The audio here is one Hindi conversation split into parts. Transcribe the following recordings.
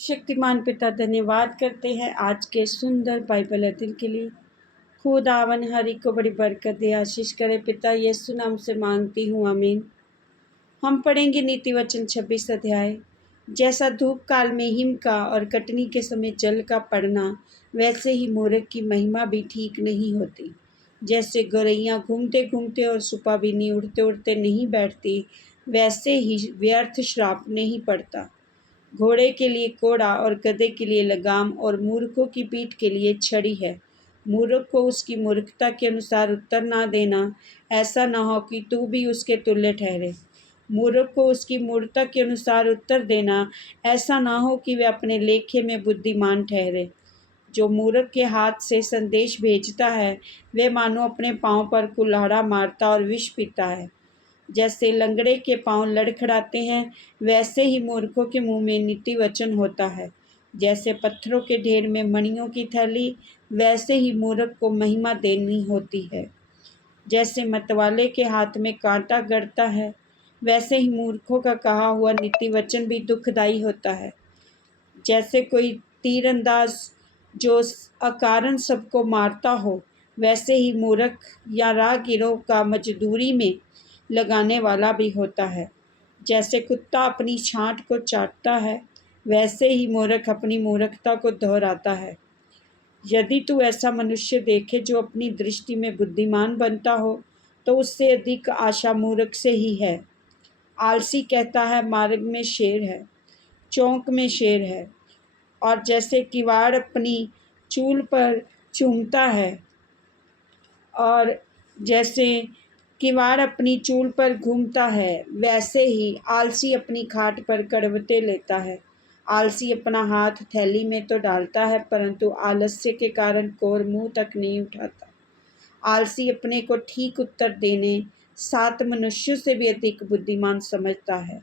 शक्तिमान पिता धन्यवाद करते हैं आज के सुंदर बाइबल अध्ययन के लिए। खुदावन हर एक को बड़ी बरकत दे, आशीष करे। पिता यीशु नाम से मांगती हूँ, आमीन। हम पढ़ेंगे नीति वचन 26 अध्याय। जैसा धूप काल में हिम का और कटनी के समय जल का पड़ना, वैसे ही मूर्ख की महिमा भी ठीक नहीं होती। जैसे गौरैया घूमते घूमते और सुपाबीनी उड़ते उड़ते नहीं बैठती, वैसे ही व्यर्थ श्राप नहीं पड़ता। घोड़े के लिए कोड़ा और गधे के लिए लगाम और मूर्खों की पीठ के लिए छड़ी है। मूर्ख को उसकी मूर्खता के अनुसार उत्तर ना देना, ऐसा ना हो कि तू भी उसके तुल्य ठहरे। मूर्ख को उसकी मूर्खता के अनुसार उत्तर देना, ऐसा ना हो कि वह अपने लेखे में बुद्धिमान ठहरे। जो मूर्ख के हाथ से संदेश भेजता है, वह मानो अपने पाँव पर कुल्हाड़ा मारता और विष पीता है। जैसे लंगड़े के पांव लड़खड़ाते हैं, वैसे ही मूर्खों के मुंह में नीति वचन होता है। जैसे पत्थरों के ढेर में मणियों की थैली, वैसे ही मूर्ख को महिमा देनी होती है। जैसे मतवाले के हाथ में कांटा गड़ता है, वैसे ही मूर्खों का कहा हुआ नीति वचन भी दुखदाई होता है। जैसे कोई तीरंदाज जो अकारण सबको मारता हो, वैसे ही मूर्ख या राहगीरों का मजदूरी में लगाने वाला भी होता है। जैसे कुत्ता अपनी छांट को चाटता है, वैसे ही मूर्ख अपनी मूर्खता को दोहराता है। यदि तू ऐसा मनुष्य देखे जो अपनी दृष्टि में बुद्धिमान बनता हो, तो उससे अधिक आशा मूर्ख से ही है। आलसी कहता है, मार्ग में शेर है, चौक में शेर है। और जैसे किवाड़ अपनी चूल पर चूमता है और जैसे किवाड़ अपनी चूल पर घूमता है, वैसे ही आलसी अपनी खाट पर कड़वते लेता है। आलसी अपना हाथ थैली में तो डालता है, परंतु आलस्य के कारण कोर मुंह तक नहीं उठाता। आलसी अपने को ठीक उत्तर देने 7 मनुष्यों से भी अधिक बुद्धिमान समझता है।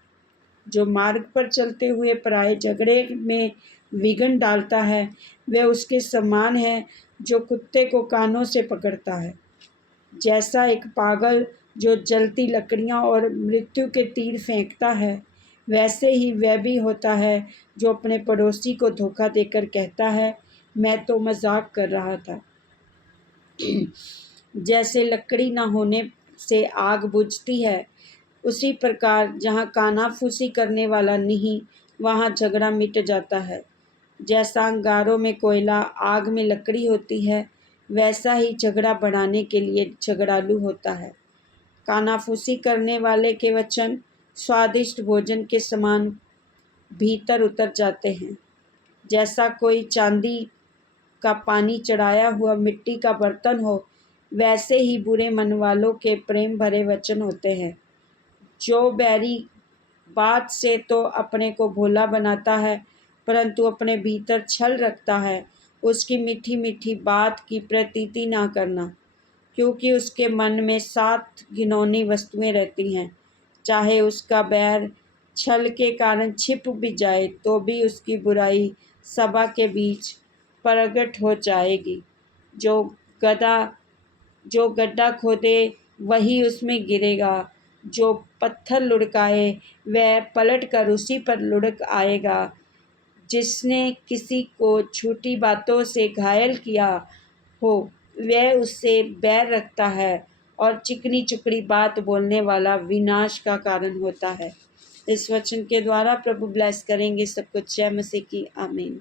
जो मार्ग पर चलते हुए पराये झगड़े में विघन डालता है, वह उसके समान है जो कुत्ते को कानों से पकड़ता है। जैसा एक पागल जो जलती लकड़ियां और मृत्यु के तीर फेंकता है, वैसे ही वह भी होता है जो अपने पड़ोसी को धोखा देकर कहता है, मैं तो मजाक कर रहा था। जैसे लकड़ी न होने से आग बुझती है, उसी प्रकार जहाँ कानाफूसी करने वाला नहीं, वहाँ झगड़ा मिट जाता है। जैसा अंगारों में कोयला आग में लकड़ी होती है, वैसा ही झगड़ा बढ़ाने के लिए झगड़ालू होता है। कानाफूसी करने वाले के वचन स्वादिष्ट भोजन के समान भीतर उतर जाते हैं। जैसा कोई चांदी का पानी चढ़ाया हुआ मिट्टी का बर्तन हो, वैसे ही बुरे मन वालों के प्रेम भरे वचन होते हैं। जो बैरी बात से तो अपने को भोला बनाता है, परंतु अपने भीतर छल रखता है, उसकी मीठी मीठी बात की प्रतीति ना करना, क्योंकि उसके मन में 7 घिनौनी वस्तुएं रहती हैं। चाहे उसका बैर छल के कारण छिप भी जाए, तो भी उसकी बुराई सभा के बीच प्रगट हो जाएगी। गधा जो गड्ढा खोदे, वही उसमें गिरेगा। जो पत्थर लुढ़काए, वह पलट कर उसी पर लुढ़क आएगा। जिसने किसी को छोटी बातों से घायल किया हो, वह उससे बैर रखता है, और चिकनी चुपड़ी बात बोलने वाला विनाश का कारण होता है। इस वचन के द्वारा प्रभु ब्लेस करेंगे सब कुछ। जय मसीह की, आमीन।